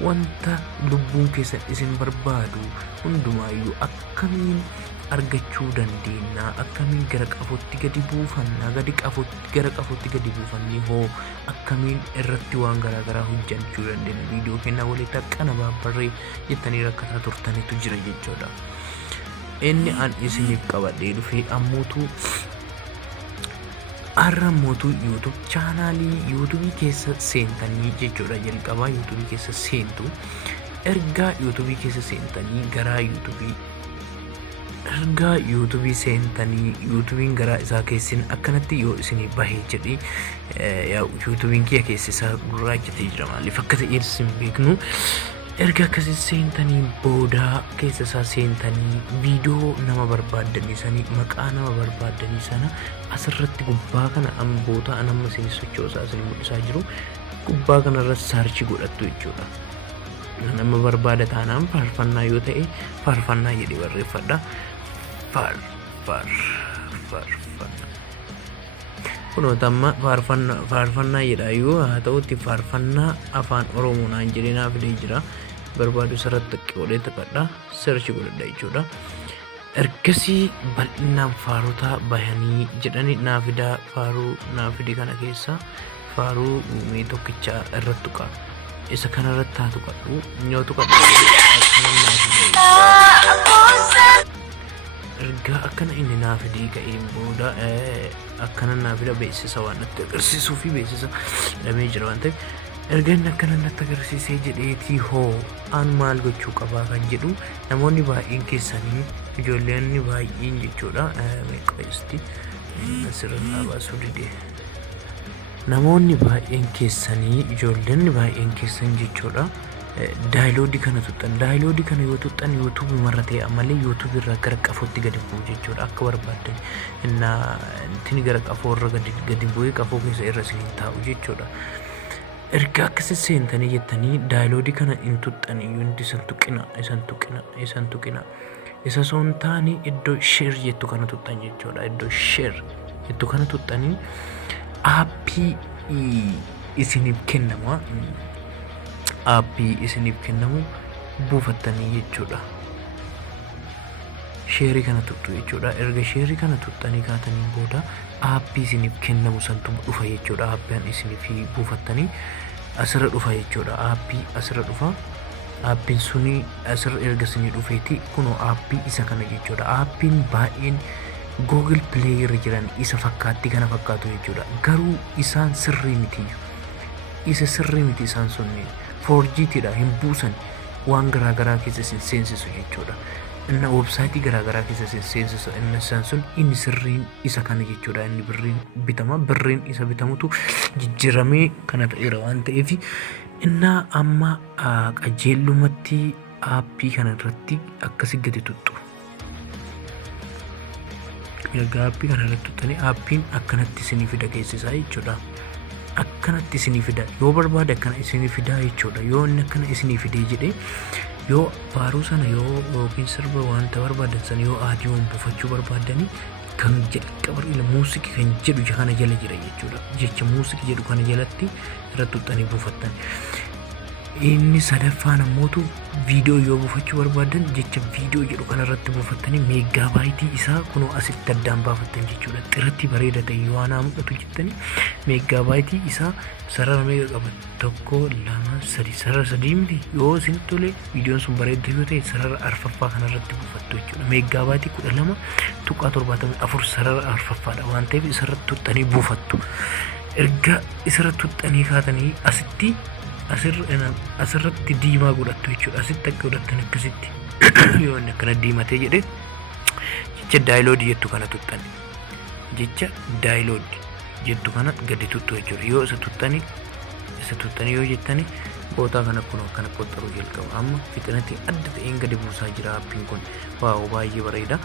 wanta lubbuun keessan isin barbaadu hundumaayyuu akkamiin argachuu dandeenya, akkamiin gara qafootti gadi buufanna, gara qafootti gadi buufannee hoo akkamiin irratti waan garaagaraa hojjechuu dandeenya. Viidiyoo kennaa walitti akkana baabbarree jettanii rakkataa turtanitu jira jechuudha. Inni an isiniif qabadhee dhufee ammootu arramootu YouTube chaanaalii YouTube keessa seentanii jechuudha. Jalqabaa YouTube keessa seentu, ergaa YouTube keessa seentanii gara YouTube seentanii YouTubein gara isaa keessin akkanatti yoo isinii bahee jedhee YouTubein kiyya keessa isaa gurraachatee jira. Maaliif akka ta'e isin beeknu. Erga akkasii seentanii booda keessa isaa seentanii viidiyoo nama barbaadanii sanii maqaa nama barbaadanii sana asirratti gubbaa kana amboota nama isin sochoosaa isin mul'isaa jiru gubbaa kanarra saarchi godhattu jechuudha. Nama barbaada taanaan faarfannaa yoo ta'e faarfannaa jedhee barreeffadha. Kunoota amma faarfannaa jedha yoo haa ta'utti faarfannaa afaan Oromoo naan jedhee naaf fidee jira. Barbaadu sarratti qoolee taphadha, search godhadha jechuudha. Ergasii bal'inaan faarotaa bahanii jedhanii naaf fidaa. Faaruu naaf fide kana keessa faaruu uumee tokkicha irratti tuqa. Isa kanarratti haa tuqadhu. Yoo tuqadhu ergaa akkana inni naaf fidee ka'een booda akkana naaf fida beeksisa waan natti agarsiisuu fi beeksisa dhamee jira waan ta'eef erga inni akkana natti agarsiisee jedheetii hoo an maal gochuu qabaa kan jedhu namoonni baay'een keessanii ijoolleen baay'een jechuudha. Meeqaasti asirraa baasuu didee namoonni baay'een keessanii ijoolleen baay'een keessan jechuudha. Daayiloodii kana tuttan. Daayiloodii kana yoo tuttan YouTube marra ta'e malee YouTube irraa gara qafootti gadi bu'u jechuudha. Akka barbaadan inni gara qafoo irra gadi bu'ee qafoo keessa irra isin taa'u jechuudha. Erga akkasii seentanii jettanii daayiloodii kana hin tuttanii hundi isan tuqina. Isa soon taanii iddoo share jettu kana tuttan jechuudha. Iddoo share jettu kana tuttanii aappii isiniif kennamu. Aappii isiniif kennamu buufattanii jechuudha. Sheerii kana tuttu jechuudha. Erga sheerii kana tuttanii kaatanii booda aappii isiniif kennamu santu dhufa jechuudha. Aappiin isiniif buufattanii asirra dhufa jechuudha. Aappii asirra dhufa. Aappiin suni asirra erga isinii dhufeeti kunoo aappii isa kana jechuudha. Aappiin baay'een Google Play irra jiran isa fakkaatti kana fakkaatu jechuudha. Garuu isaan sirrii miti. Isa sirrii miti isaan sunni. 4G dha hin buusan waan garaagaraa keessa seensisu jechuudha. Inna websaayitii garaagaraa keessa seensisu inni sun inni sirriin isa kana jechuudha. Inni birriin bitama, birriin isa bitamutu jijjiiramee kana ta'eera waan ta'eef inna amma qajeelumatti aappii kana irratti akkasi gadi tuttu. Erga aappii kana irratti tuttanii aappiin akkanatti isinii fida geessisaa jechuudha. Akkanatti isinii fida yoo barbaade akkana isinii fida jechuudha. Yoo inni akkana isinii fidee jedhee yoo faaruu sana yoo yookiin sirba wanta barbaadan sana yoo aadiyoon buufachuu barbaadanii kan jalqaba muuziqii kan jedhu kana jala jira jechuudha. Jecha muuziqii jedhu kana jalatti irratti tuttanii buufattan. Inni sadaffaan ammootu viidiyoo yoo buufachuu barbaadan jecha viidiyoo jedhu kana irratti buufattanii meegaabaayitii isaa kunoo asitti addaan baafattan jechuudha. Xirratti bareeda ta'e waan mul'atu jettanii meegaabaayitii isaa sarara meeqa qaba? 1 2 3 sarara 3 miti yoo isin tole viidiyoon sun bareeda yoo ta'e sarara arfaffaa kana irratti buufattu jechuudha. Meegaabaayitii 12.74 sarara arfaffaadha waan ta'eef isarratti tuttanii buufattu. Erga isarratti tuttanii kaatanii asitti asirratti diimaa godhattu jechuudha. Asitti akka godhattan akkasitti yoo inni akkana diimatee jedhe jecha daayiloodii jettu kana tuttan. Jecha daayiloodii jettu kana gadi tuttu jechuudha. Yoo isa tuttanii yoo jettanii bootaa kana kun akkana qoxxaruu jalqabu. Amma fixinatti adda ta'een gadi buusaa jira aappiin kun. Waaw baay'ee bareeda.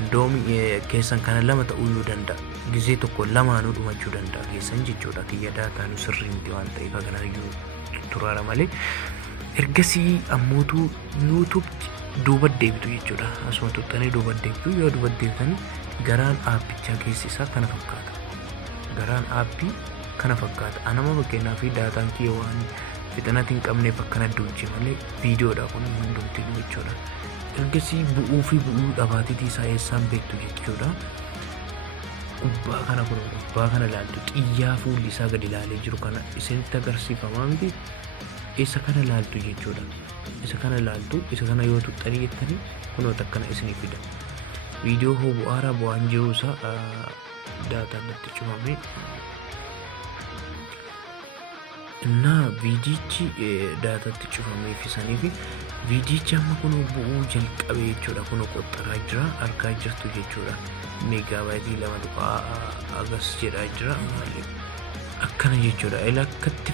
Indoomi keessan kana lama ta'uu danda'a. Gizee tokko lamaanuu dhumachuu danda'a keessan jechuudha. Kiyya daataan sirrii miti waan ta'eef kana iyyuu turaara malee. Ergasii ammootu YouTube duuba deebitu jechuudha. Asuma tuttanii duuba deebitu. Yoo duuba deebitanii garaan aappichaa keessi isaa kana fakkaata. Garaan aappii kana fakkaata. Anama fakkeenyaa fi daataan kiyya waan fixanatiin qabneef akkana duuche malee viidiyoodha kun hundumti jechuudha. Ergasii bu'uu fi bu'uu dhabaatiitii isaa eessaan beektu jechuudha. Gubbaa kana kun gubbaa kana ilaaltu xiyyaa fuulli isaa gadi ilaalee jiru kana isinitti agarsiifamaa miti. Isa kana ilaaltu jechuudha. Isa kana ilaaltu isa kana yoo tuxxanii jettanii kunoota akkana isinii fida. Viidiyoo hobuu haaraa bu'aan jiru isaa daataan natti cufame. እና ቪዲቺ ዳታatti cufameef isanii fi viidichi amma kun bu'uu jalqabe jechuudha. Kun qoxxaraa jira argaa jirtu jechuudha. Meegaabaaytii 2 agas jedhaa jira akkana jechuudha. Ilakkatti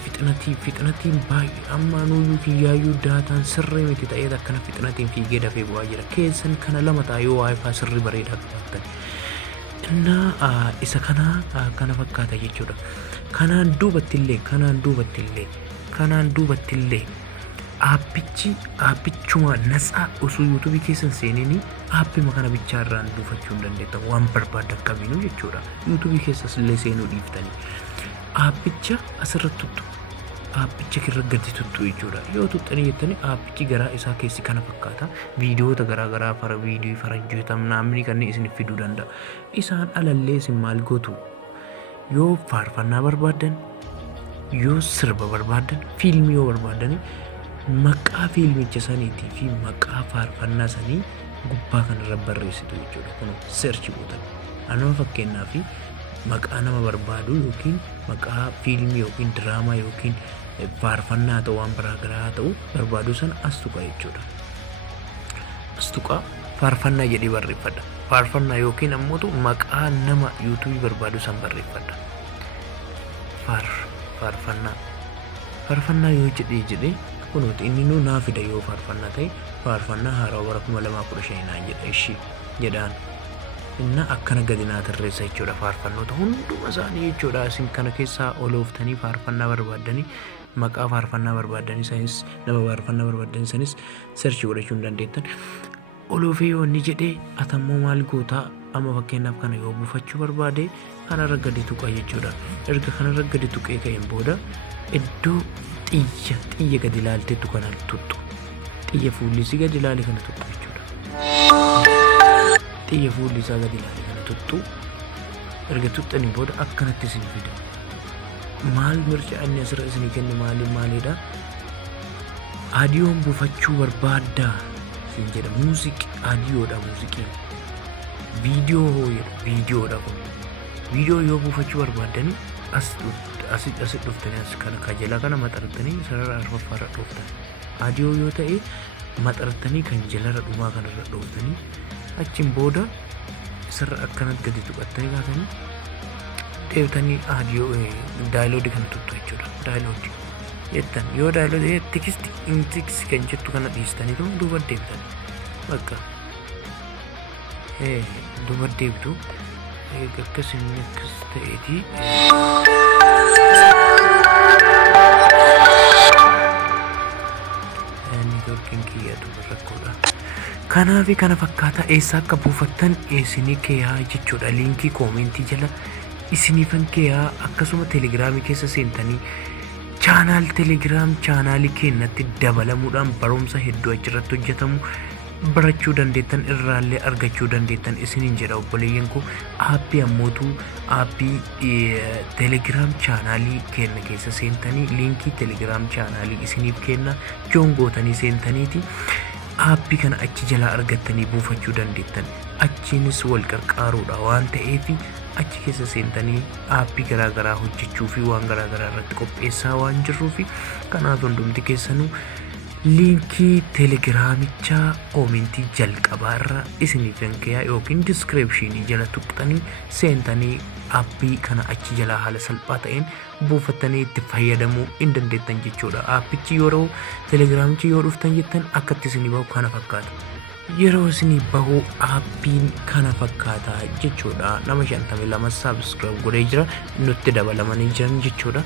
fixnatiin baay'ee amma nuyyuu kiyyaayyuu daataan sirrii miti ta'ee akkana fixnatiin fiigee dafee bu'aa jira. Keessan kana lama ta'a yoo waayifaa sirrii bareedaa qabaattan. Inna isa kana fakkaata jechuudha. Kanaan duubattillee aappichuma natsaa osoo yuutuubii keessan seenanii aappima kana bichaarraan duufachuu hin dandeettan waan barbaaddan qabinu jechuudha. Yuutuubii keessas illee seenuu dhiiftanii aappicha asirratti tuttu, aappicha irra gadi tuttu jechuudha. Yoo tuttanii jettanii aappichi garaa isaa keessi kana fakkaata. Viidiyoota garaagaraa viidiyoo faranjoota naamni kanneen isin fiduu danda'a. Isaan alallee isin maal gootu? Yoo faarfannaa barbaadan, yoo sirba barbaadan, fiilmii yoo barbaadan maqaa fiilmicha saniitii fi maqaa faarfannaa sanii gubbaa kanarra barreessitu jechuudha. Kun search gootan. Anuma fakkeenyaa fi maqaa nama barbaadu yookiin maqaa fiilmii yookiin diraamaa yookiin faarfannaa ta'uu waan garaagaraa ta'u barbaadu sana as tuqa jechuudha. As tuqa faarfannaa jedhee barreeffadha. Faarfannaa yookiin ammoo maqaa nama yuutuubii barbaadu san barreeffadha. Faarfannaa yoo jedhee kunuuti inni nuu naa fida yoo faarfannaa ta'e faarfannaa haaraa bara 2015 naan jedha ishii jedhaan. Inna akkana gadi naa tarreessa jechuudha. Faarfannoota hunduma isaanii jechuudha. Isin kana keessaa olooftanii faarfannaa barbaadanii maqaa faarfannaa barbaadanii sanis nama faarfannaa barbaadanii sanis search godhachuu hin dandeettan. Oloofee yoo inni jedhee atammoo maal gootaa amma fakkeenyaaf kana yoo buufachuu barbaade kanarra gadi tuqa jechuudha. Erga kanarra gadi tuqee ka'een booda iddoo xiyya gadi ilaalteetu kana tuttu. Xiyya fuulli isii gadi ilaale kana tuttu jechuudha. Xiyya fuulli isaa gadi ilaale kana tuttu. Erga tuttanii booda akkanatti isin fida. Maal mircha inni asirra isinii kenne maalidha? Aadiyoon buufachuu barbaaddaa siin jedha. Muuziqii aadiyoodha muuziqiin. Viidiyoodha kun. Viidiyoo yoo buufachuu barbaadanii asitti dhuftanii as kana kajalaa kana maxxarattanii sarara arfaffaarra dhooftan. Aadiyoo yoo ta'e maxxarattanii kan jalarra dhumaa kanarra dhooftanii achiin booda isarra akkanatti gadi tuqattanii kaatanii deebitanii aadiyoo daayiloodii kana tuttu jechuudha. Daayiloodii jettan yoo daayiloodii tiksti kan jettu kana dhiistanii duuba deebitan bakka duuba deebitu akkasiin akkas ta'eeti. Neetwoorkiin kiyyaatu rakkoodha. Kanaafi kana fakkaataa eessa akka buufattan isinii keeyaa jechuudha. Liinkii koomentii jala isiniifan keeyaa akkasuma teelegiraamii keessa seentanii chaanaalii keenyatti dabalamuudhaan barumsa hedduu achirratti hojjetamu barachuu dandeettan irraallee argachuu dandeettan isiniin jedha obboleeyyan koo. Aappii ammootu aappii teelegiraam chaanaalii keenya keessa seentanii liinkii teelegiraam chaanaalii isiniif kenna joon gootanii seentaniiti aappii kana achi jalaa argattanii buufachuu dandeettan. Achiinis wal qarqaaruudha waan ta'eef achi keessa seentanii aappii garaagaraa hojjechuu fi waan garaagaraa irratti qopheessaa waan jirruufi kanaaf hundumti keessanuu liinkii teelegiraamichaa koomentii jalqabaarra isiniif kenkeeyaa yookiin diskiripshinii jala tuqxanii seentanii aappii kana achi jalaa haala salphaa ta'een buufattanii itti fayyadamuu hin dandeettan jechuudha. Aappichi yeroo teelegiraamichi yoo dhuftan jettan akkatti isinii bahu kana fakkaata. Yeroo isinii bahu aappiin kana fakkaata jechuudha. Nama 52 saabskiraayib godhee jira nutti dabalamanii jiran jechuudha.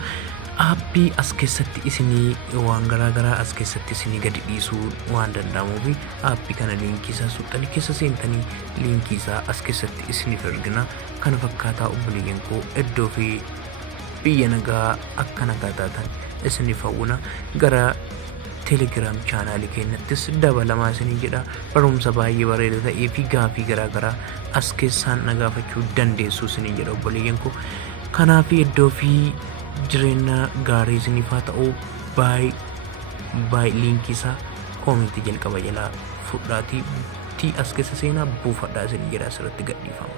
Aappii as keessatti isinii waan garaagaraa as keessatti isinii gadi dhiisuu waan danda'amuufi aappii kana liinkii isaa suuxanii keessa seentanii liinkii isaa as keessatti isiniif ergina. Kana fakkaataa obboleeyyan koo iddoo fi biyya nagaa akka nagaa taatan isiniif hawwina. Gara Telegram chaanaalii keenyattis dabalamaa isinii jedha. Barumsa baay'ee bareedaa ta'ee fi gaafii garaagaraa as keessaan na gaafachuu dandeessu isinii jedha obboleeyyan koo. Kanaaf iddoo fi jireenya gaarii isiniif haa ta'u. Baay liinkii isaa koomentii jalqaba jalaa fudhaatii as keessa seenaa buufadhaa isinii jedha asirratti gadhiifama.